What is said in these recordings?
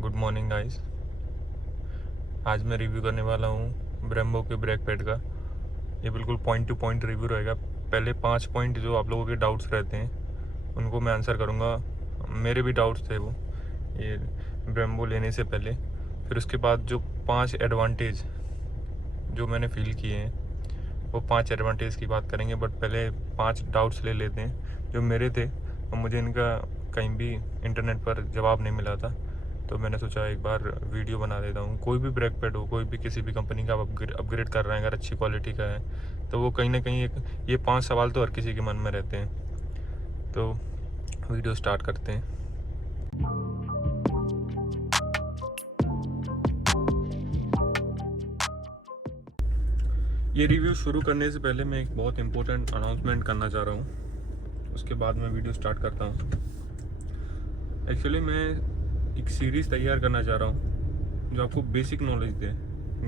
Good morning guys. आज मैं review करने वाला हूँ ब्रेम्बो के ब्रेक पैड का। ये बिल्कुल पॉइंट टू पॉइंट रिव्यू रहेगा। पहले 5 पॉइंट जो आप लोगों के डाउट्स रहते हैं उनको मैं आंसर करूँगा। मेरे भी डाउट्स थे वो ये ब्रेम्बो लेने से पहले। फिर उसके बाद जो 5 एडवांटेज जो मैंने फील किए हैं वो 5 एडवांटेज की बात करेंगे। बट पहले 5 डाउट्स ले लेते हैं जो मेरे थे और मुझे इनका कहीं भी इंटरनेट पर जवाब नहीं मिला था, तो मैंने सोचा एक बार वीडियो बना देता हूँ। कोई भी ब्रेक पैड हो, कोई भी किसी भी कंपनी का आप अपग्रेड कर रहे हैं, अगर अच्छी क्वालिटी का है तो वो कहीं ना कहीं एक ये 5 सवाल तो हर किसी के मन में रहते हैं। तो वीडियो स्टार्ट करते हैं। ये रिव्यू शुरू करने से पहले मैं एक बहुत इंपॉर्टेंट अनाउंसमेंट करना चाह रहा हूँ, उसके बाद मैं वीडियो स्टार्ट करता हूँ। एक्चुअली मैं एक सीरीज़ तैयार करना चाह रहा हूँ जो आपको बेसिक नॉलेज दे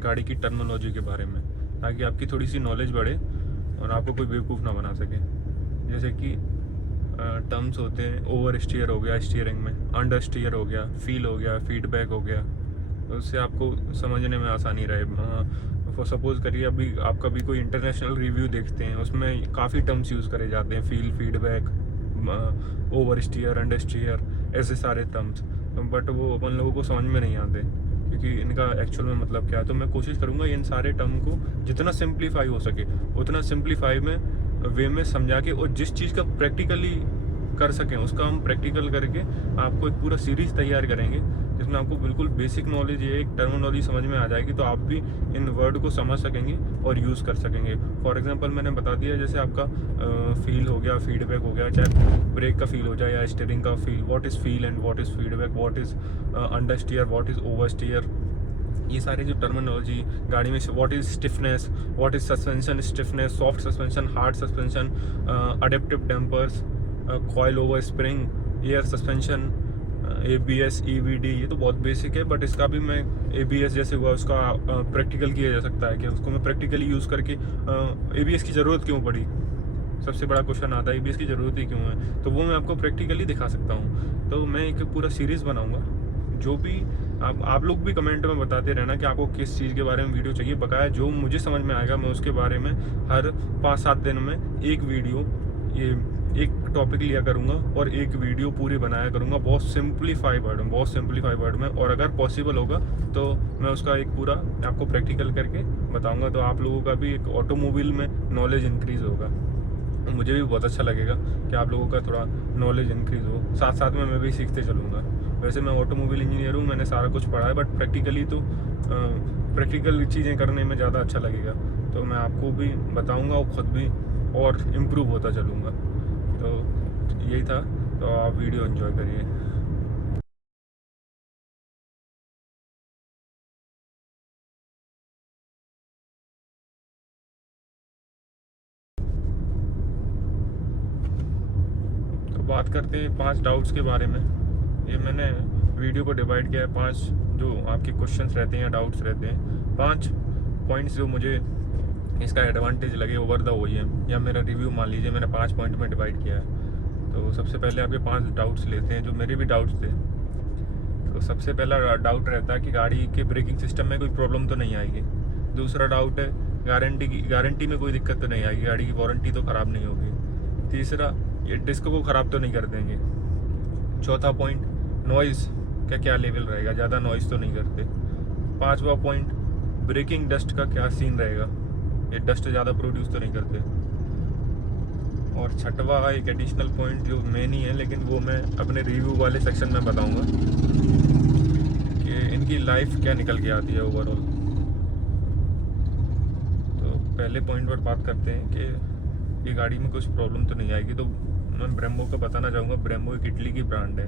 गाड़ी की टर्मिनोलॉजी के बारे में, ताकि आपकी थोड़ी सी नॉलेज बढ़े और आपको कोई बेवकूफ़ ना बना सके। जैसे कि टर्म्स होते हैं, ओवर स्टीयर हो गया स्टीयरिंग में, अंडर स्टीयर हो गया, फील हो गया, फीडबैक हो गया, तो उससे आपको समझने में आसानी रहे। फॉर सपोज़ करिए अभी आप कभी कोई इंटरनेशनल रिव्यू देखते हैं, उसमें काफ़ी टर्म्स यूज़ करे जाते हैं, feel, feedback, over steer, under steer, ऐसे सारे टर्म्स, बट वो अपन लोगों को समझ में नहीं आते क्योंकि इनका एक्चुअल में मतलब क्या है। तो मैं कोशिश करूँगा इन सारे टर्म को जितना सिंप्लीफाई हो सके उतना सिंप्लीफाई में वे में समझा के, और जिस चीज़ का प्रैक्टिकली कर सकें उसका हम प्रैक्टिकल करके आपको एक पूरा सीरीज़ तैयार करेंगे जिसमें आपको बिल्कुल बेसिक नॉलेज, ये एक टर्मिनोलॉजी समझ में आ जाएगी, तो आप भी इन वर्ड को समझ सकेंगे और यूज़ कर सकेंगे। फॉर एग्जांपल मैंने बता दिया, जैसे आपका फील हो गया, फीडबैक हो गया, चाहे ब्रेक का फील हो जाए या स्टीयरिंग का feel, what is feel and what is feedback, what is under steer, what is over steer, ये सारे जो टर्मिनोलॉजी गाड़ी में, what is stiffness, what is suspension stiffness, soft suspension, hard suspension, adaptive dampers, coil over spring, air suspension, ABS, EBD, ये तो बहुत basic है, but इसका भी मैं ABS जैसे हुआ उसका प्रैक्टिकल किया जा सकता है कि उसको मैं प्रैक्टिकली यूज़ करके ABS की ज़रूरत क्यों पड़ी, सबसे बड़ा क्वेश्चन आता है ABS की ज़रूरत ही क्यों है, तो वो मैं आपको प्रैक्टिकली दिखा सकता हूँ। तो मैं एक पूरा सीरीज़ बनाऊँगा, जो भी आप लोग भी कमेंट में बताते रहना कि आपको किस चीज़ के बारे में वीडियो चाहिए। बकाया जो मुझे समझ में आएगा मैं उसके बारे में हर 5-7 दिन में एक वीडियो, ये एक टॉपिक लिया करूँगा और एक वीडियो पूरी बनाया करूँगा, बहुत सिंप्लीफाई वर्ड में, और अगर पॉसिबल होगा तो मैं उसका एक पूरा आपको प्रैक्टिकल करके बताऊँगा, तो आप लोगों का भी एक ऑटोमोबाइल में नॉलेज इंक्रीज़ होगा। मुझे भी बहुत अच्छा लगेगा कि आप लोगों का थोड़ा नॉलेज इंक्रीज़ हो, साथ साथ में मैं भी सीखते चलूँगा। वैसे मैं ऑटोमोबाइल इंजीनियर हूँ, मैंने सारा कुछ पढ़ा है, बट प्रैक्टिकली तो प्रैक्टिकल चीज़ें करने में ज़्यादा अच्छा लगेगा, तो मैं आपको भी बताऊँगा और ख़ुद भी और इम्प्रूव होता चलूँगा। तो यही था, तो आप वीडियो एंजॉय करिए। तो बात करते हैं 5 डाउट्स के बारे में। ये मैंने वीडियो को डिवाइड किया है 5 जो आपके क्वेश्चंस रहते हैं या डाउट्स रहते हैं, 5 पॉइंट्स जो मुझे इसका एडवांटेज लगे ओवर द OEM, या मेरा रिव्यू मान लीजिए मैंने 5 पॉइंट में डिवाइड किया है। तो सबसे पहले आपके 5 डाउट्स लेते हैं जो मेरे भी डाउट्स थे। तो सबसे पहला डाउट रहता है कि गाड़ी के ब्रेकिंग सिस्टम में कोई प्रॉब्लम तो नहीं आएगी। दूसरा डाउट है गारंटी में कोई दिक्कत तो नहीं आएगी, गाड़ी की वारंटी तो ख़राब नहीं होगी। तीसरा, ये डिस्क को ख़राब तो नहीं कर देंगे। चौथा पॉइंट, नॉइज़ का क्या लेवल रहेगा, ज़्यादा नॉइज़ तो नहीं करते। पांचवा पॉइंट, ब्रेकिंग डस्ट का क्या सीन रहेगा, ये डस्ट ज़्यादा प्रोड्यूस तो नहीं करते। और छठवा एक एडिशनल पॉइंट जो मेन ही है, लेकिन वो मैं अपने रिव्यू वाले सेक्शन में बताऊंगा कि इनकी लाइफ क्या निकल के आती है ओवरऑल। तो पहले पॉइंट पर बात करते हैं कि ये गाड़ी में कुछ प्रॉब्लम तो नहीं आएगी। तो मैं ब्रेम्बो का बताना चाहूँगा। ब्रेम्बो एक इटली की ब्रांड है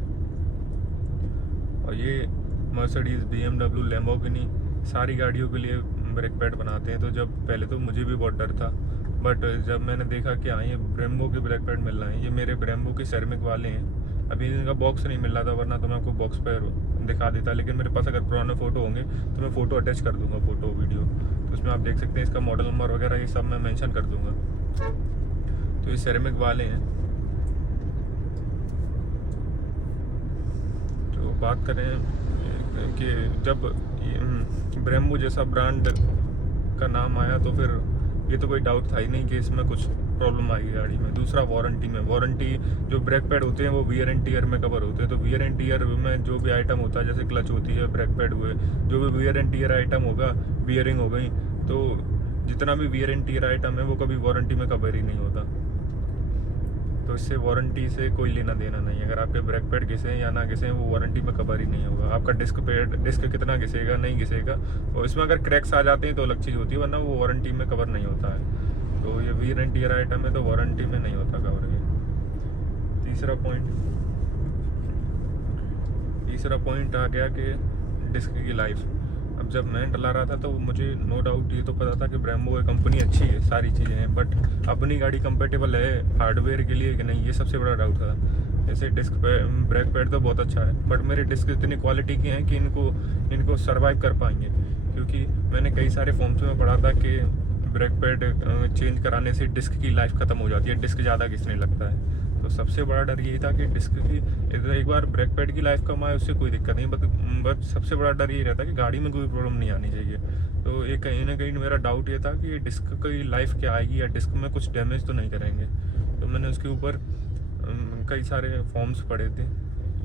और ये मर्सिडीज़, BMW, लैम्बोर्गिनी सारी गाड़ियों के लिए ब्रेक पैड बनाते हैं। तो जब पहले तो मुझे भी बहुत डर था, बट जब मैंने देखा कि हाँ ये ब्रेम्बो के ब्रेक पैड मिल रहे हैं, ये मेरे ब्रेम्बो के सेरेमिक वाले हैं। अभी इनका बॉक्स नहीं मिल रहा था, वरना तो मैं आपको बॉक्स पर दिखा देता, लेकिन मेरे पास अगर पुराना फ़ोटो होंगे तो मैं फ़ोटो अटैच कर दूँगा, फ़ोटो वीडियो, तो उसमें आप देख सकते हैं इसका मॉडल नंबर वगैरह ये सब मैं मेंशन कर दूँगा। तो ये सेरेमिक वाले हैं। तो बात करें कि जब ब्रेम्बो जैसा ब्रांड का नाम आया तो फिर ये तो कोई डाउट था ही नहीं कि इसमें कुछ प्रॉब्लम आएगी गाड़ी में। दूसरा वारंटी जो ब्रेक पैड होते हैं वो वियर एंड टीयर में कवर होते हैं। तो वियर एंड टीयर में जो भी आइटम होता है, जैसे क्लच होती है, ब्रेक पैड हुए, जो भी वियर एंड टीयर आइटम होगा, बियरिंग हो गई, तो जितना भी वियर एंड टीयर आइटम है वो कभी वारंटी में कवर ही नहीं होता। तो इससे वारंटी से कोई लेना देना नहीं। अगर आपके ब्रेक पैड घिसे या ना घिसे, वो वारंटी में कवर ही नहीं होगा। आपका डिस्क कितना घिसेगा नहीं घिसेगा, और इसमें अगर क्रैक्स आ जाते हैं तो अलग चीज़ होती है, वरना वो वारंटी में कवर नहीं होता है। तो ये वियर एंड टीयर आइटम है तो वारंटी में नहीं होता कवर। ये तीसरा पॉइंट आ गया कि डिस्क की लाइफ। अब जब मैं चला रहा था तो मुझे नो डाउट ये तो पता था कि ब्रेम्बो है, कंपनी अच्छी है, सारी चीज़ें हैं, बट अपनी गाड़ी कंपेटेबल है हार्डवेयर के लिए कि नहीं, ये सबसे बड़ा डाउट था। जैसे डिस्क ब्रेक पैड तो बहुत अच्छा है, बट मेरे डिस्क इतनी क्वालिटी के हैं कि इनको सर्वाइव कर पाएंगे। क्योंकि मैंने कई सारे फॉर्म्स में पढ़ा था कि ब्रेक पैड चेंज कराने से डिस्क की लाइफ ख़त्म हो जाती है, डिस्क ज़्यादा घिसने लगता है। तो सबसे बड़ा डर यही था कि डिस्क की एक बार ब्रेक पैड की लाइफ कम आए उससे कोई दिक्कत नहीं, बट सबसे बड़ा डर ये रहता कि गाड़ी में कोई प्रॉब्लम नहीं आनी चाहिए। तो ये कहीं ना कहीं मेरा डाउट ये था कि डिस्क की लाइफ क्या आएगी, या डिस्क में कुछ डैमेज तो नहीं करेंगे। तो मैंने उसके ऊपर कई सारे फॉर्म्स पढ़े थे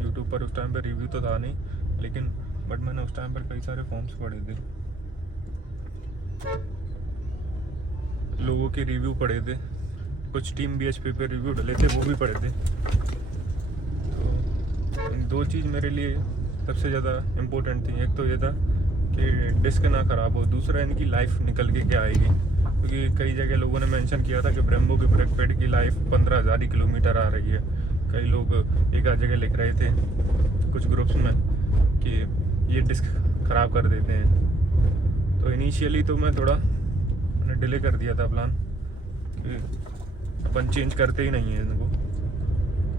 यूट्यूब पर। उस टाइम पर रिव्यू तो था नहीं, लेकिन बट मैंने उस टाइम पर कई सारे फॉर्म्स पढ़े थे, लोगों के रिव्यू पढ़े थे, कुछ टीम BHP पे रिव्यू डले थे, वो भी पढ़े थे। तो दो चीज़ मेरे लिए सबसे ज़्यादा इम्पोर्टेंट थी। एक तो ये था कि डिस्क ना ख़राब हो, दूसरा इनकी लाइफ निकल के क्या आएगी। क्योंकि कई जगह लोगों ने मेंशन किया था कि ब्रेम्बो के ब्रेक पैड की लाइफ 15,000 किलोमीटर आ रही है। कई लोग एक आध जगह लिख रहे थे कुछ ग्रुप्स में कि ये डिस्क ख़राब कर देते हैं। तो इनिशियली तो मैं थोड़ा डिले कर दिया था प्लान कि अपन चेंज करते ही नहीं है इनको,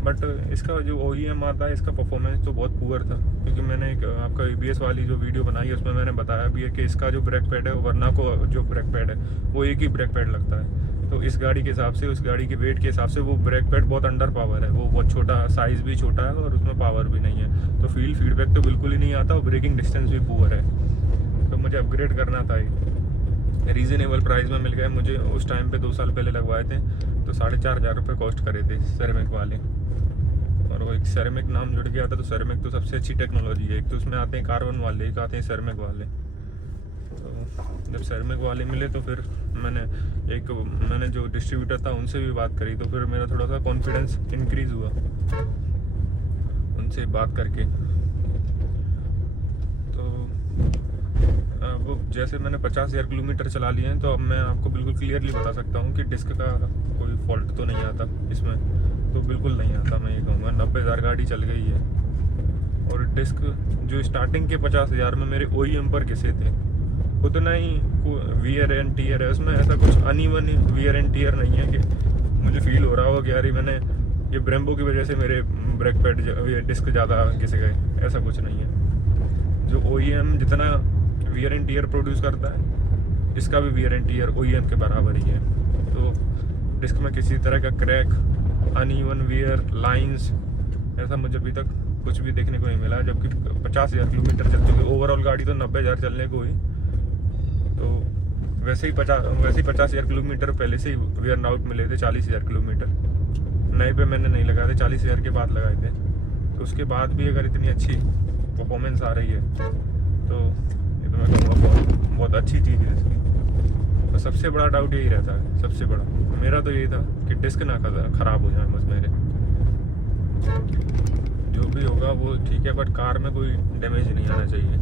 बट इसका जो OEM आता है इसका परफॉर्मेंस तो बहुत पुअर था। क्योंकि मैंने एक आपका ABS वाली जो वीडियो बनाई है उसमें मैंने बताया भी है कि इसका जो ब्रेक पैड है, वरना को जो ब्रेक पैड है वो एक ही ब्रेक पैड लगता है। तो इस गाड़ी के हिसाब से, उस गाड़ी के वेट के हिसाब से वो ब्रेक पैड बहुत अंडर पावर है, वो बहुत छोटा, साइज़ भी छोटा है और उसमें पावर भी नहीं है। तो फीडबैक तो बिल्कुल ही नहीं आता, और ब्रेकिंग डिस्टेंस भी पुअर है। तो मुझे अपग्रेड करना था। रीज़नेबल प्राइस में मिल गए मुझे। उस टाइम पे 2 साल पहले लगवाए थे तो 4,500 रुपये कॉस्ट करे थे सेरेमिक वाले, और वो एक सेरेमिक नाम जुड़ गया था। तो सेरेमिक तो सबसे अच्छी टेक्नोलॉजी है। एक तो उसमें आते हैं कार्बन वाले, एक आते हैं सेरेमिक वाले। तो जब सेरेमिक वाले मिले तो फिर मैंने जो डिस्ट्रीब्यूटर था उनसे भी बात करी, तो फिर मेरा थोड़ा सा कॉन्फिडेंस इंक्रीज़ हुआ उनसे बात करके। वो जैसे मैंने 50,000 किलोमीटर चला लिए हैं, तो अब मैं आपको बिल्कुल क्लियरली बता सकता हूँ कि डिस्क का कोई फॉल्ट तो नहीं आता इसमें, तो बिल्कुल नहीं आता। मैं ये कहूँगा 90,000 गाड़ी चल गई है, और डिस्क जो स्टार्टिंग के 50,000 में मेरे OEM पर घिसे थे, उतना ही वियर एंड टीयर है उसमें। ऐसा कुछ अनइवन वियर एंड टीयर नहीं है कि मुझे फील हो रहा हो कि यार ये ब्रेम्बो की वजह से मेरे ब्रेक पैड डिस्क ज़्यादा घिसे गए, ऐसा कुछ नहीं है। जो OEM जितना वियर एंड टीयर प्रोड्यूस करता है, इसका भी वियर एंड टीयर OEM के बराबर ही है। तो डिस्क में किसी तरह का क्रैक, अनइवन वियर लाइंस, ऐसा मुझे अभी तक कुछ भी देखने को नहीं मिला। जबकि 50,000 किलोमीटर चल चुकी, ओवरऑल गाड़ी तो 90,000 चलने को ही। तो वैसे ही 50,000 किलोमीटर पहले से ही वेयर आउट मिले थे। 40,000 किलोमीटर नए पे मैंने नहीं लगाए थे, 40,000 के बाद लगाए थे। तो उसके बाद भी अगर इतनी अच्छी परफॉर्मेंस आ रही है तो ये तो मैं कहूँगा बहुत अच्छी चीज़ है इसकी। तो सबसे बड़ा डाउट यही रहता है, सबसे बड़ा मेरा तो यही था कि डिस्क ना ख़राब हो जाए बस मेरे। जो भी होगा वो ठीक है, बट कार में कोई डैमेज नहीं आना चाहिए।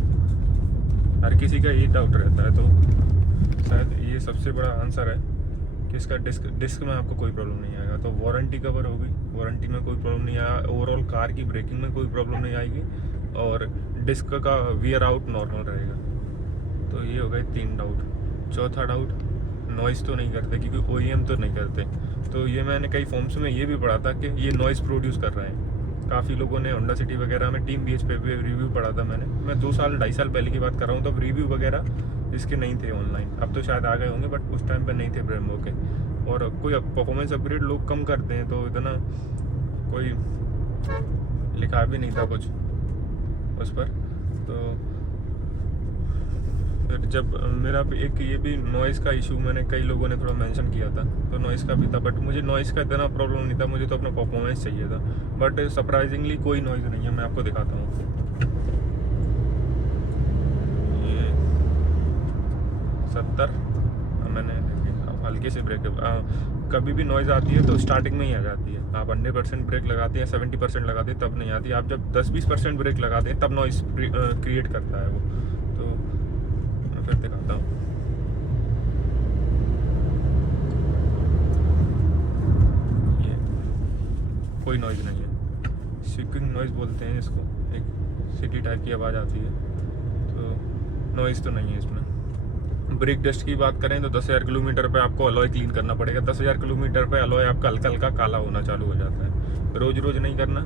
हर किसी का यही डाउट रहता है, तो शायद ये सबसे बड़ा आंसर है कि इसका डिस्क में आपको कोई प्रॉब्लम नहीं आएगा। तो वारंटी कवर होगी, वारंटी में कोई प्रॉब्लम नहीं आएगा। ओवरऑल कार की ब्रेकिंग में कोई प्रॉब्लम नहीं आएगी, और डिस्क का वियर आउट नॉर्मल रहेगा। तो ये हो गए 3 डाउट। चौथा डाउट, नॉइज़ तो नहीं करते, क्योंकि OEM तो नहीं करते। तो ये मैंने कई फॉर्म्स में ये भी पढ़ा था कि ये नॉइज़ प्रोड्यूस कर रहे हैं। काफ़ी लोगों ने होंडा सिटी वगैरह में टीम BHP पे रिव्यू पढ़ा था मैं 2 साल 2.5 साल पहले की बात कर रहा हूँ। तो रिव्यू वगैरह इसके नहीं थे ऑनलाइन, अब तो शायद आ गए होंगे, बट उस टाइम पे नहीं थे ब्रेम्बो के। और कोई परफॉर्मेंस अपग्रेड लोग कम करते हैं, तो इतना कोई लिखा भी नहीं था कुछ उस पर। तो फिर जब मेरा भी एक ये भी नॉइज़ का इशू मैंने कई लोगों ने थोड़ा मेंशन किया था, तो नॉइज़ का भी था, बट मुझे नॉइज़ का इतना प्रॉब्लम नहीं था, मुझे तो अपना परफॉर्मेंस चाहिए था। बट सरप्राइजिंगली कोई नॉइज़ नहीं है, मैं आपको दिखाता हूँ। ये 70 मैंने हल्के से ब्रेक, कभी भी नॉइज़ आती है तो स्टार्टिंग में ही आ जाती है। आप 100% ब्रेक लगाते हैं, 70% लगाते हैं, तब नहीं आती। आप जब 10-20% ब्रेक लगाते हैं तब नॉइज़ क्रिएट करता है वो। तो मैं फिर दिखाता हूँ। ये कोई नॉइज़ नहीं है, स्क्वीकिंग नॉइज़ बोलते हैं इसको, एक सिटी टाइप की आवाज़ आती है, तो नॉइज़ तो नहीं है इसमें। ब्रेक डस्ट की बात करें तो 10,000 किलोमीटर पे आपको अलॉय क्लीन करना पड़ेगा। 10,000 किलोमीटर पे अलॉय आपका हल्का हल्का काला होना चालू हो जाता है। रोज रोज नहीं करना,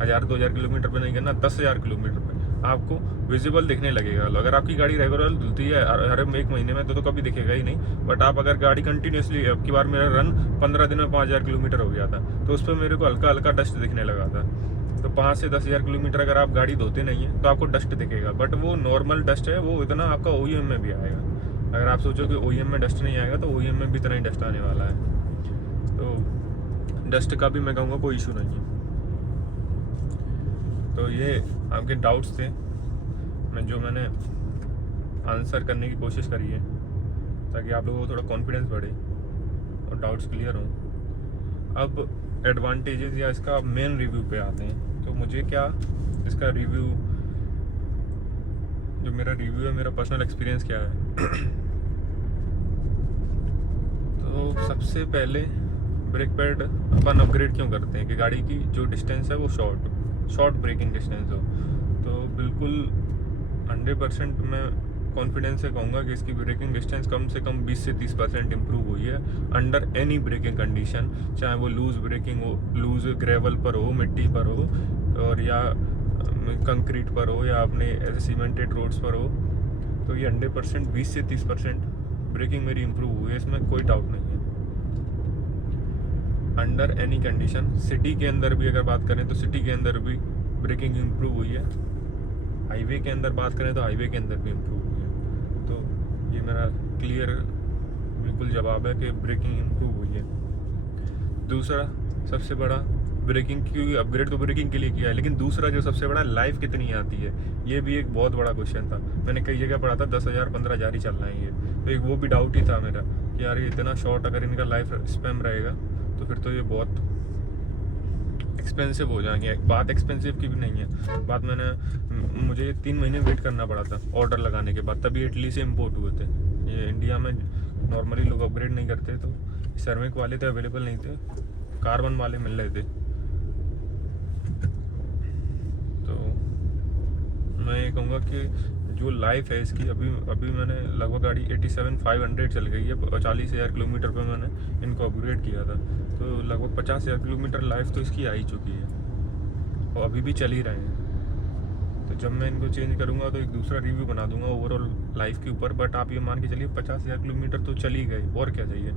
1,000-2,000 किलोमीटर पे नहीं करना, 10,000 किलोमीटर पे आपको विजिबल दिखने लगेगा। अगर आपकी गाड़ी रेगुलर धुलती है हर एक महीने में तो कभी दिखेगा ही नहीं। बट आप अगर गाड़ी कंटिन्यूसली, अब की बार मेरा रन 15 दिन में 5,000 किलोमीटर हो गया था, तो उस पर मेरे को हल्का हल्का डस्ट दिखने लगा था। तो 5 से 10,000 किलोमीटर अगर आप गाड़ी धोते नहीं है तो आपको डस्ट दिखेगा, बट वो नॉर्मल डस्ट है, वो इतना आपका OEM में भी आएगा। अगर आप सोचो कि OEM में डस्ट नहीं आएगा तो OEM में भी इतना ही डस्ट आने वाला है। तो डस्ट का भी मैं कहूँगा कोई इशू नहीं है। तो ये आपके डाउट्स थे, मैंने आंसर करने की कोशिश करी है, ताकि आप लोगों को थोड़ा कॉन्फिडेंस बढ़े और डाउट्स क्लियर हों। अब एडवांटेजेस या इसका मेन रिव्यू पे आते हैं। तो मुझे क्या इसका रिव्यू, जो मेरा रिव्यू है, मेरा पर्सनल एक्सपीरियंस क्या है। तो सबसे पहले ब्रेक पैड अपन अपग्रेड क्यों करते हैं कि गाड़ी की जो डिस्टेंस है वो शॉर्ट ब्रेकिंग डिस्टेंस हो। तो बिल्कुल 100% मैं कॉन्फिडेंस से कहूँगा कि इसकी ब्रेकिंग डिस्टेंस कम से कम 20 से 30% इम्प्रूव हुई है अंडर एनी ब्रेकिंग कंडीशन, चाहे वो लूज ब्रेकिंग हो, लूज ग्रेवल पर हो, मिट्टी पर हो, और या कंक्रीट पर हो, या अपने ऐसे सीमेंटेड रोड्स पर हो। तो ये 100% 20 से 30% ब्रेकिंग मेरी इम्प्रूव हुई है, इसमें कोई डाउट नहीं है। अंडर एनी कंडीशन, सिटी के अंदर भी अगर बात करें तो सिटी के अंदर भी ब्रेकिंग इम्प्रूव हुई है। हाईवे के अंदर बात करें तो हाईवे के अंदर भी इम्प्रूव हुई है। तो ये मेरा क्लियर बिल्कुल जवाब है कि ब्रेकिंग इम्प्रूव हुई है। दूसरा सबसे बड़ा, ब्रेकिंग की अपग्रेड तो ब्रेकिंग के लिए किया है, लेकिन दूसरा जो सबसे बड़ा, लाइफ कितनी आती है, ये भी एक बहुत बड़ा क्वेश्चन था। मैंने कई जगह पढ़ा था 10,000 15,000 ही चलना है ये, तो एक वो भी डाउट ही था मेरा कि यार ये इतना शॉर्ट अगर इनका लाइफ स्पैम रहेगा तो फिर तो ये बहुत एक्सपेंसिव हो जाएंगे। बात एक्सपेंसिव की भी नहीं है, बात मुझे 3 महीने वेट करना पड़ा था ऑर्डर लगाने के बाद, तभी इटली से इम्पोर्ट हुए थे। ये इंडिया में नॉर्मली लोग अपग्रेड नहीं करते, तो सर्विक वाले तो अवेलेबल नहीं थे, कार्बन वाले मिल रहे थे। तो मैं ये कहूँगा कि जो लाइफ है इसकी, अभी मैंने लगभग गाड़ी 87,500 चल गई है, 40,000 किलोमीटर पे मैंने इनको अपग्रेड किया था, तो लगभग 50,000 किलोमीटर लाइफ तो इसकी आ ही चुकी है और अभी भी चल ही रहे हैं। तो जब मैं इनको चेंज करूँगा तो एक दूसरा रिव्यू बना दूंगा ओवरऑल लाइफ के ऊपर, बट आप ये मान के चलिए 50,000 किलोमीटर तो चल ही गए, और क्या चाहिए।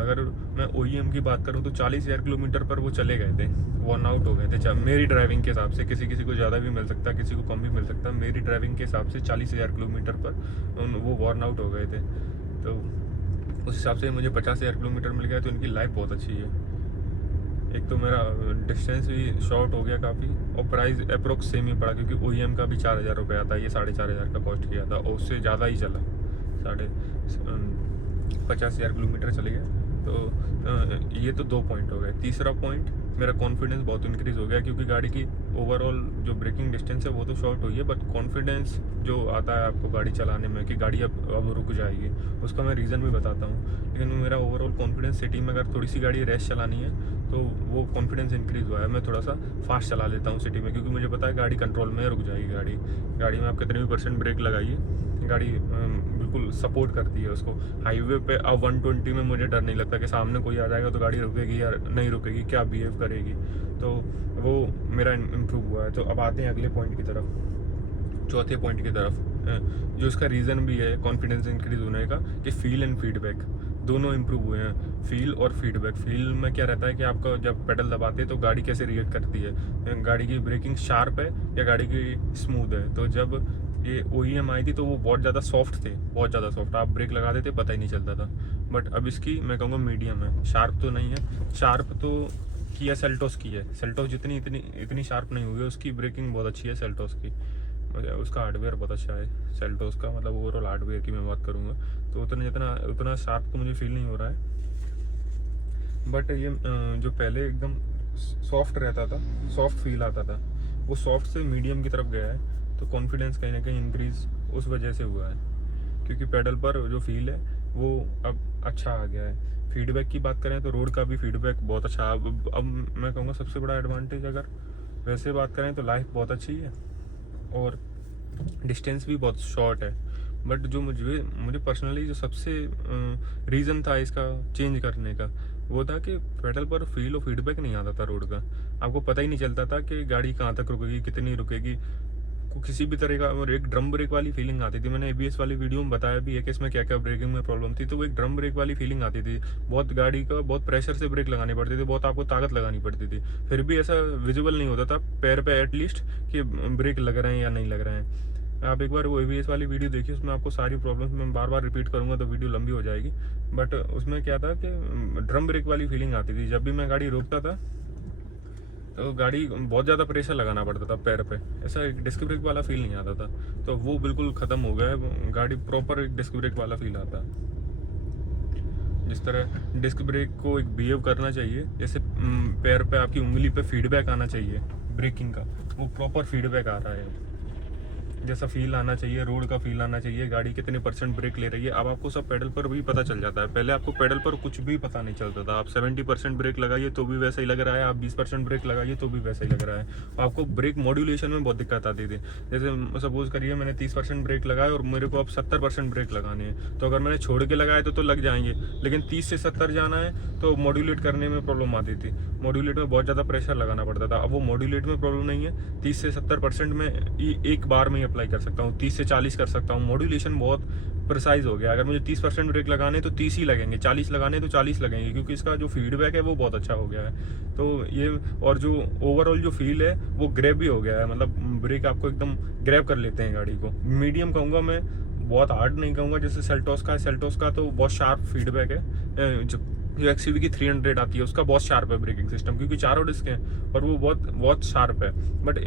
अगर मैं OEM की बात करूं तो 40,000 किलोमीटर पर वो चले गए थे, वर्न आउट हो गए थे मेरी ड्राइविंग के हिसाब से। किसी को ज़्यादा भी मिल सकता, किसी को कम भी मिल सकता, मेरी ड्राइविंग के हिसाब से 40,000 किलोमीटर पर वो वर्न आउट हो गए थे। तो उस हिसाब से मुझे 50,000 किलोमीटर मिल गया, तो इनकी लाइफ बहुत अच्छी है। एक तो मेरा डिस्टेंस भी शॉर्ट हो गया काफ़ी, और प्राइस अप्रोक्स सेम ही पड़ा, क्योंकि OEM का भी 4,000 रुपये आता है, ये 4,500 का कॉस्ट किया था, और उससे ज़्यादा ही चला, 50,000 किलोमीटर चले गए। तो ये तो 2 पॉइंट हो गए। तीसरा पॉइंट, मेरा कॉन्फिडेंस बहुत इंक्रीज़ हो गया, क्योंकि गाड़ी की ओवरऑल जो ब्रेकिंग डिस्टेंस है वो तो शॉर्ट हुई है, बट कॉन्फिडेंस जो आता है आपको गाड़ी चलाने में कि गाड़ी अब रुक जाएगी, उसका मैं रीज़न भी बताता हूँ। लेकिन मेरा ओवरऑल कॉन्फिडेंस, सिटी में अगर थोड़ी सी गाड़ी रेस चलानी है तो वो कॉन्फिडेंस इंक्रीज़ हुआ है। मैं थोड़ा सा फास्ट चला लेता हूँ सिटी में, क्योंकि मुझे पता है गाड़ी कंट्रोल में रुक जाएगी। गाड़ी में आप कितने भी % ब्रेक लगाइए, गाड़ी बिल्कुल सपोर्ट करती है उसको। हाईवे पे अब 120 में मुझे डर नहीं लगता कि सामने कोई आ जाएगा तो गाड़ी रुकेगी या नहीं रुकेगी, क्या बिहेव करेगी। तो वो मेरा इम्प्रूव हुआ है। तो अब आते हैं अगले पॉइंट की तरफ, चौथे पॉइंट की तरफ, जो इसका रीज़न भी है कॉन्फिडेंस इंक्रीज होने का, कि फील एंड फीडबैक। दोनों इम्प्रूव हुए हैं, फील और फीडबैक। फील में क्या रहता है कि आपका जब पेडल दबाते हैं तो गाड़ी कैसे रिएक्ट करती है, गाड़ी की ब्रेकिंग शार्प है या गाड़ी की स्मूथ है। तो जब ये OEM आई थी तो वो बहुत ज़्यादा सॉफ्ट थे, बहुत ज़्यादा सॉफ्ट, आप ब्रेक लगा देते पता ही नहीं चलता था। बट अब इसकी मैं कहूँगा मीडियम है, शार्प तो नहीं है। शार्प तो किया सेल्टोस की है, सेल्टोस जितनी इतनी शार्प नहीं हुई है, उसकी ब्रेकिंग बहुत अच्छी है सेल्टोस की, उसका हार्डवेयर बहुत अच्छा है सेल्टोस का, मतलब ओवरऑल हार्डवेयर की मैं बात करूँगा तो उतना शार्प तो मुझे फील नहीं हो रहा है। बट ये जो पहले एकदम सॉफ्ट रहता था, सॉफ्ट फील आता था, वो सॉफ्ट से मीडियम की तरफ गया है। तो कॉन्फिडेंस कहीं ना कहीं इंक्रीज उस वजह से हुआ है, क्योंकि पेडल पर जो फील है वो अब अच्छा आ गया है। फीडबैक की बात करें तो रोड का भी फीडबैक बहुत अच्छा। अब मैं कहूँगा सबसे बड़ा एडवांटेज अगर वैसे बात करें तो लाइफ बहुत अच्छी है और डिस्टेंस भी बहुत शॉर्ट है। बट जो मुझे पर्सनली जो सबसे रीज़न था इसका चेंज करने का, वो था कि पेडल पर फील और फीडबैक नहीं आता था रोड का। आपको पता ही नहीं चलता था कि गाड़ी कहाँ तक रुकेगी, कितनी रुकेगी, किसी भी तरह का। और एक ड्रम ब्रेक वाली फीलिंग आती थी, मैंने ABS वाली वीडियो में बताया भी है कि इसमें क्या क्या ब्रेकिंग में प्रॉब्लम थी। तो वो एक ड्रम ब्रेक वाली फीलिंग आती थी, बहुत गाड़ी का बहुत प्रेशर से ब्रेक लगानी पड़ती थी, बहुत आपको ताकत लगानी पड़ती थी, फिर भी ऐसा विजिबल नहीं होता था पैर पे एटलीस्ट कि ब्रेक लग रहे हैं या नहीं लग रहे हैं। आप एक बार वो ABS वाली वीडियो देखिए, उसमें आपको सारी प्रॉब्लम्स मैं बार बार रिपीट करूंगा तो वीडियो लंबी हो जाएगी। बट उसमें क्या था कि ड्रम ब्रेक वाली फीलिंग आती थी, जब भी मैं गाड़ी रोकता था तो गाड़ी बहुत ज़्यादा प्रेशर लगाना पड़ता था पैर पे, ऐसा एक डिस्क ब्रेक वाला फील नहीं आता था। तो वो बिल्कुल ख़त्म हो गया है, गाड़ी प्रॉपर एक डिस्क ब्रेक वाला फील आता है। जिस तरह डिस्क ब्रेक को एक बिहेव करना चाहिए, जैसे पैर पे आपकी उंगली पे फीडबैक आना चाहिए ब्रेकिंग का, वो प्रॉपर फीडबैक आ रहा है। जैसा फील आना चाहिए, रोड का फील आना चाहिए, गाड़ी कितने % ब्रेक ले रही है, अब आपको सब पेडल पर भी पता चल जाता है। पहले आपको पेडल पर कुछ भी पता नहीं चलता था, आप 70% ब्रेक लगाइए तो भी वैसा ही लग रहा है, आप 20% ब्रेक लगाइए तो भी वैसा ही लग रहा है। आपको ब्रेक मॉड्यूलेशन में बहुत दिक्कत आती थी। जैसे सपोज करिए मैंने 30% ब्रेक लगाया और मेरे को अब 70% ब्रेक लगाने हैं, तो अगर मैंने छोड़ के लगाया तो लग जाएंगे, लेकिन 30 से 70 जाना है तो मॉड्यूलेट करने में प्रॉब्लम आती थी। मॉड्यूलेट में बहुत ज़्यादा प्रेशर लगाना पड़ता था। अब वो मॉड्यूलेट में प्रॉब्लम नहीं है, 30 से 70% में एक बार में अप्लाई कर सकता हूँ, 30 से 40 कर सकता हूँ। मॉड्यूलेशन बहुत प्रिसाइज हो गया, अगर मुझे 30% ब्रेक लगाने तो 30 ही लगेंगे, 40 लगाने तो 40 लगेंगे, क्योंकि इसका जो फीडबैक है वो बहुत अच्छा हो गया है। तो ये और जो ओवरऑल जो फील है वो ग्रैब भी हो गया है, मतलब ब्रेक आपको एकदम ग्रैब कर लेते हैं गाड़ी को। मीडियम कहूँगा मैं, बहुत हार्ड नहीं कहूँगा जैसे सेल्टोस का है। सेल्टोस का तो बहुत शार्प फीडबैक है, जो XUV की 300 आती है उसका बहुत शार्प है ब्रेकिंग सिस्टम, क्योंकि चारों डिस्क हैं और वो बहुत शार्प है। बट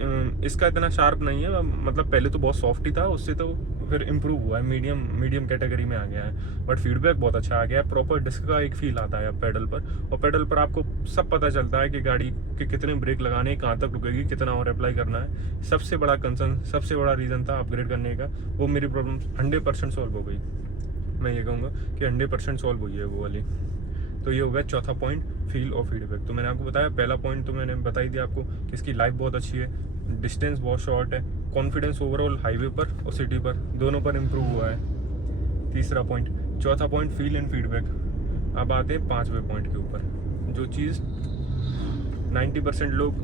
इसका इतना शार्प नहीं है, मतलब पहले तो बहुत सॉफ्ट ही था, उससे तो फिर इम्प्रूव हुआ है, मीडियम कैटेगरी में आ गया है। बट फीडबैक बहुत अच्छा आ गया है, प्रॉपर डिस्क का एक फील आता है अब पेडल पर। और पेडल पर आपको सब पता चलता है कि गाड़ी के कितने ब्रेक लगाने, कहाँ तक रुकेगी, कितना और अप्लाई करना है। सबसे बड़ा कंसर्न, सबसे बड़ा रीज़न था अपग्रेड करने का, वो मेरी प्रॉब्लम 100% सॉल्व हो गई। मैं ये कहूँगा कि 100% सॉल्व हुई है वो वाली। तो ये हो गया चौथा पॉइंट, फील और फीडबैक। तो मैंने आपको बताया, पहला पॉइंट तो मैंने बता ही दिया आपको कि इसकी लाइफ बहुत अच्छी है, डिस्टेंस बहुत शॉर्ट है, कॉन्फिडेंस ओवरऑल हाईवे पर और सिटी पर दोनों पर इम्प्रूव हुआ है, तीसरा पॉइंट। चौथा पॉइंट फील एंड फीडबैक। अब आते हैं 5वें पॉइंट के ऊपर, जो चीज़ 90% लोग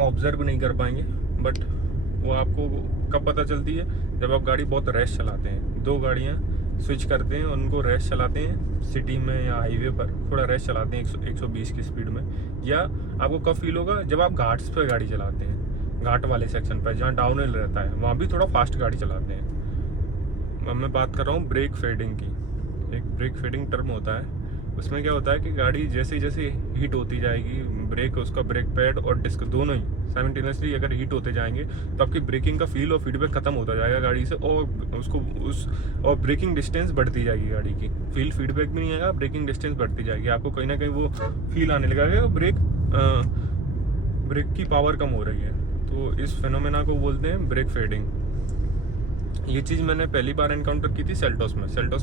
ऑब्जर्व नहीं कर पाएंगे, बट वो आपको कब पता चलती है, जब आप गाड़ी बहुत रैश चलाते हैं। दो गाड़ियाँ स्विच करते हैं, उनको रैश चलाते हैं सिटी में या हाईवे पर, थोड़ा रैश चलाते हैं 120 की स्पीड में। या आपको कब फील होगा, जब आप घाट्स पर गाड़ी चलाते हैं, घाट वाले सेक्शन पर जहाँ डाउन हिल रहता है, वहाँ भी थोड़ा फास्ट गाड़ी चलाते हैं। अब मैं बात कर रहा हूँ ब्रेक फेडिंग की। एक ब्रेक फेडिंग टर्म होता है, उसमें क्या होता है कि गाड़ी जैसे जैसे हीट होती जाएगी, उसका ब्रेक पैड और डिस्क दोनों ही साइमल्टेनियसली अगर हीट होते जाएंगे, तो आपकी ब्रेकिंग का फील और फीडबैक खत्म होता जाएगा गाड़ी से, और ब्रेकिंग डिस्टेंस बढ़ती जाएगी गाड़ी की। फील फीडबैक भी नहीं आएगा, ब्रेकिंग डिस्टेंस बढ़ती जाएगी, आपको कहीं ना कहीं वो फील आने लगेगा ब्रेक की पावर कम हो रही है। तो इस फेनोमेना को बोलते हैं ब्रेक फेडिंग। ये चीज़ मैंने पहली बार एनकाउंटर की थी सेल्टोस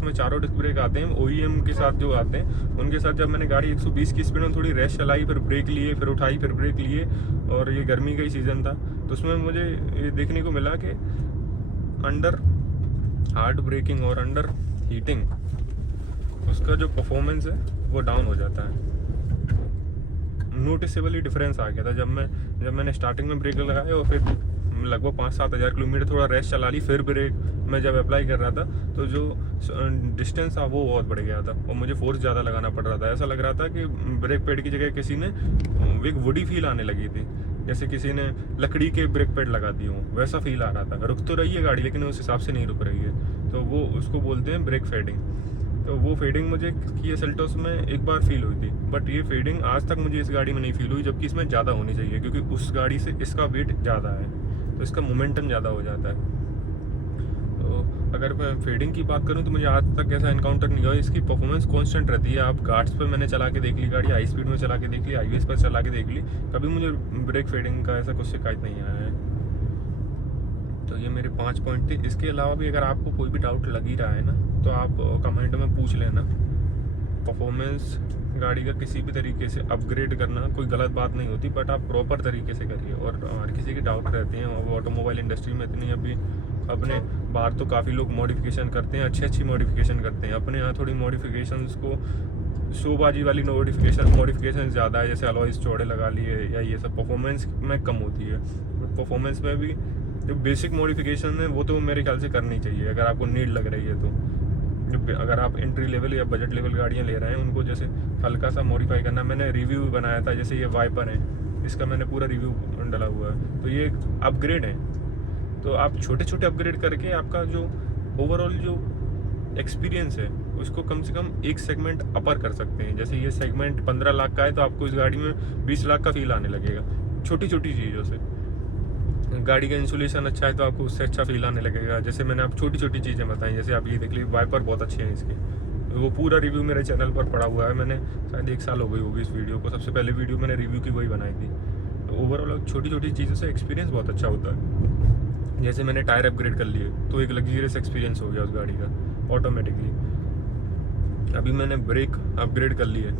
में चारों डिस्क ब्रेक आते हैं OEM के साथ जो आते हैं, उनके साथ जब मैंने गाड़ी 120 की स्पीड में थोड़ी रैश चलाई, फिर ब्रेक लिए, फिर उठाई, फिर ब्रेक लिए, और ये गर्मी का ही सीज़न था, तो उसमें मुझे ये देखने को मिला कि अंडर हार्ड ब्रेकिंग और अंडर हीटिंग उसका जो परफॉर्मेंस है वो डाउन हो जाता है। नोटिसेबली डिफरेंस आ गया था जब मैंने स्टार्टिंग में ब्रेक लगाया और फिर लगभग 5-7 हज़ार किलोमीटर थोड़ा रेस्ट चला ली, फिर ब्रेक मैं जब अप्लाई कर रहा था तो जो डिस्टेंस था वो बहुत बढ़ गया था और मुझे फोर्स ज़्यादा लगाना पड़ रहा था। ऐसा लग रहा था कि ब्रेक पैड की जगह किसी ने एक वुडी फील आने लगी थी, जैसे किसी ने लकड़ी के ब्रेक पैड लगा दिए हों, वैसा फील आ रहा था। रुक तो रही है गाड़ी लेकिन उस हिसाब से नहीं रुक रही है, तो वो उसको बोलते हैं ब्रेक फेडिंग। तो वो फेडिंग मुझे किया सेल्टोस में एक बार फील हुई थी, बट ये फेडिंग आज तक मुझे इस गाड़ी में नहीं फील हुई, जबकि इसमें ज़्यादा होनी चाहिए क्योंकि उस गाड़ी से इसका वेट ज़्यादा है तो इसका मोमेंटम ज़्यादा हो जाता है। तो अगर मैं फेडिंग की बात करूं तो मुझे आज तक ऐसा इनकाउंटर नहीं हुआ। इसकी परफॉर्मेंस कांस्टेंट रहती है। आप घाट्स पे मैंने चला के देख ली गाड़ी, हाई स्पीड में चला के देख ली, हाईवेज पर चला के देख ली, कभी मुझे ब्रेक फेडिंग का ऐसा कुछ शिकायत नहीं आया है। तो ये मेरे 5 पॉइंट थे। इसके अलावा भी अगर आपको कोई भी डाउट लग ही रहा है ना तो आप कमेंट में पूछ लेना। परफॉर्मेंस गाड़ी का किसी भी तरीके से अपग्रेड करना कोई गलत बात नहीं होती, बट आप प्रॉपर तरीके से करिए। और हर किसी के डाउट रहते हैं, और ऑटोमोबाइल इंडस्ट्री में इतनी अभी अपने बाहर तो काफ़ी लोग मॉडिफिकेशन करते हैं, अच्छी मॉडिफिकेशन करते हैं। अपने यहाँ थोड़ी मॉडिफिकेशंस को शोबाजी वाली मॉडिफिकेशन ज़्यादा है, जैसे अलॉयज चौड़े लगा लिए या ये सब परफॉर्मेंस में कम होती है। बट परफॉर्मेंस में भी जो बेसिक मॉडिफिकेशन है वो तो मेरे ख्याल से करनी चाहिए अगर आपको नीड लग रही है तो। अगर आप एंट्री लेवल या बजट लेवल गाड़ियाँ ले रहे हैं उनको जैसे हल्का सा मॉडिफाई करना। मैंने रिव्यू भी बनाया था, जैसे ये वाइपर है, इसका मैंने पूरा रिव्यू डाला हुआ है। तो ये अपग्रेड है, तो आप छोटे छोटे अपग्रेड करके आपका जो ओवरऑल जो एक्सपीरियंस है उसको कम से कम एक सेगमेंट अपर कर सकते हैं। जैसे ये सेगमेंट 15 लाख का है तो आपको इस गाड़ी में 20 लाख का फील आने लगेगा छोटी छोटी चीज़ों से। गाड़ी का इंसुलेशन अच्छा है तो आपको उससे अच्छा फील आने लगेगा। जैसे मैंने आप छोटी छोटी चीज़ें बताई, जैसे आप ये देख लीजिए वाइपर बहुत अच्छे हैं इसके, वो पूरा रिव्यू मेरे चैनल पर पड़ा हुआ है। मैंने शायद 1 साल हो गई होगी इस वीडियो को, सबसे पहले वीडियो मैंने रिव्यू की वही बनाई थी। तो ओवरऑल छोटी छोटी चीज़ों से एक्सपीरियंस बहुत अच्छा होता है। जैसे मैंने टायर अपग्रेड कर लिए तो एक लग्जरियस एक्सपीरियंस हो गया उस गाड़ी का ऑटोमेटिकली। अभी मैंने ब्रेक अपग्रेड कर ली है,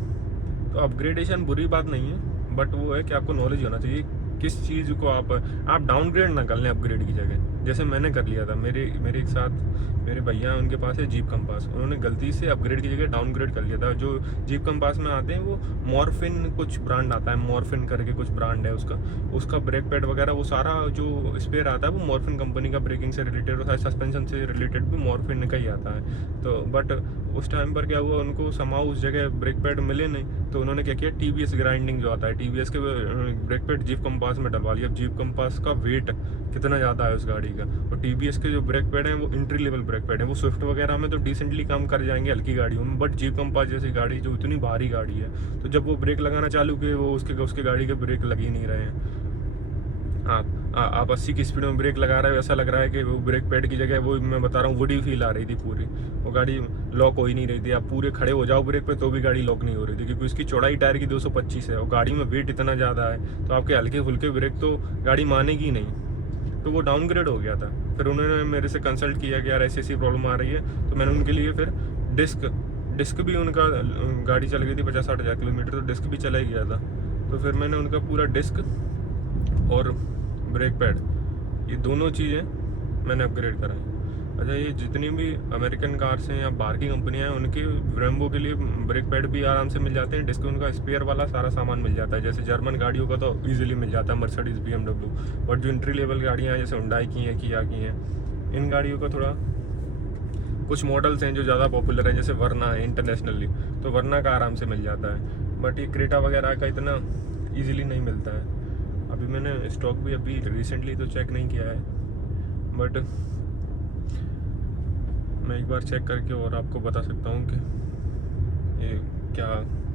तो अपग्रेडेशन बुरी बात नहीं है, बट वो है कि आपको नॉलेज होना चाहिए किस चीज़ को आप डाउनग्रेड ना कर लें अपग्रेड की जगह, जैसे मैंने कर लिया था। मेरे एक साथ मेरे भैया हैं, उनके पास है जीप कंपास, उन्होंने गलती से अपग्रेड की जगह डाउनग्रेड कर लिया था। जो जीप कंपास में आते हैं वो मॉर्फिन कुछ ब्रांड आता है, मॉर्फिन करके कुछ ब्रांड है उसका ब्रेक पैड वगैरह वो सारा जो स्पेयर आता है वो मॉर्फिन कंपनी का, ब्रेकिंग से रिलेटेड और सस्पेंशन से रिलेटेड भी मॉर्फिन का ही आता है। तो बट उस टाइम पर क्या हुआ, उनको समाओ उस जगह ब्रेक पैड मिले नहीं, तो उन्होंने क्या किया, TVS ग्राइंडिंग जो आता है TVS के ब्रेक पैड जीप कंपास में डलवा लिया। जीप कंपास का वेट कितना ज़्यादा है उस गाड़ी का, और TVS के जो ब्रेक पैड हैं वो एंट्री लेवल ब्रेक पैड है। वो स्विफ्ट वगैरह में तो डिसेंटली काम कर जाएंगे हल्की गाड़ियों में, बट जीप कंपास जैसी गाड़ी जो इतनी भारी गाड़ी है, तो जब वो ब्रेक लगाना चालू किए वो उसके गाड़ी के ब्रेक लग ही नहीं रहे हैं। आप 80 की स्पीड में ब्रेक लगा रहे हो, ऐसा लग रहा है कि वो ब्रेक पैड की जगह वो मैं बता रहा हूँ वुडी फील आ रही थी पूरी। वो गाड़ी लॉक हो ही नहीं रही थी, आप पूरे खड़े हो जाओ ब्रेक पे तो भी गाड़ी लॉक नहीं हो रही थी, क्योंकि उसकी चौड़ाई टायर की 225 है और गाड़ी में वेट इतना ज़्यादा है, तो आपके हल्के फुल्के ब्रेक तो गाड़ी मानेगी नहीं। तो वो डाउनग्रेड हो गया था। फिर उन्होंने मेरे से कंसल्ट किया कि यार ऐसी प्रॉब्लम आ रही है, तो मैंने उनके लिए फिर डिस्क भी उनका गाड़ी चल गई थी 50-60 हज़ार किलोमीटर, तो डिस्क भी चला ही गया था। तो फिर मैंने उनका पूरा डिस्क और ब्रेक पैड ये दोनों चीज़ें मैंने अपग्रेड कराई। अच्छा, ये जितनी भी अमेरिकन कार्स हैं या बाहर की कंपनियां हैं उनके ब्रेम्बो के लिए ब्रेक पैड भी आराम से मिल जाते हैं, डिस्क उनका स्पेयर वाला सारा सामान मिल जाता है। जैसे जर्मन गाड़ियों का तो ईजिली मिल जाता है, मर्सिडीज BMW, बट जो एंट्री लेवल गाड़ियाँ हैं जैसे हुंडई की हैं, किया की हैं, इन गाड़ियों का थोड़ा कुछ मॉडल्स हैं जो ज़्यादा पॉपुलर हैं, जैसे वर्ना है इंटरनेशनली, तो वर्ना का आराम से मिल जाता है, बट ये क्रेटा वगैरह का इतना ईजिली नहीं मिलता है। अभी मैंने स्टॉक भी अभी रिसेंटली तो चेक नहीं किया है, बट मैं एक बार चेक करके और आपको बता सकता हूँ कि ये क्या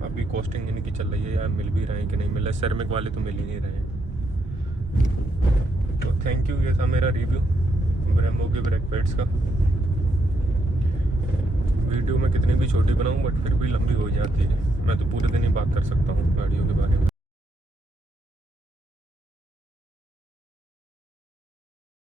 अभी कॉस्टिंग इनकी चल रही है या मिल भी रहे हैं कि नहीं मिल रहे। सेरेमिक वाले तो मिल ही नहीं रहे हैं। तो थैंक यू, ये था मेरा रिव्यू ब्रेम्बो के ब्रेक पैड्स का। वीडियो में कितनी भी छोटी बनाऊँ बट फिर भी लंबी हो जाती है, मैं तो पूरे दिन ही बात कर सकता हूँ गाड़ियों के बारे में।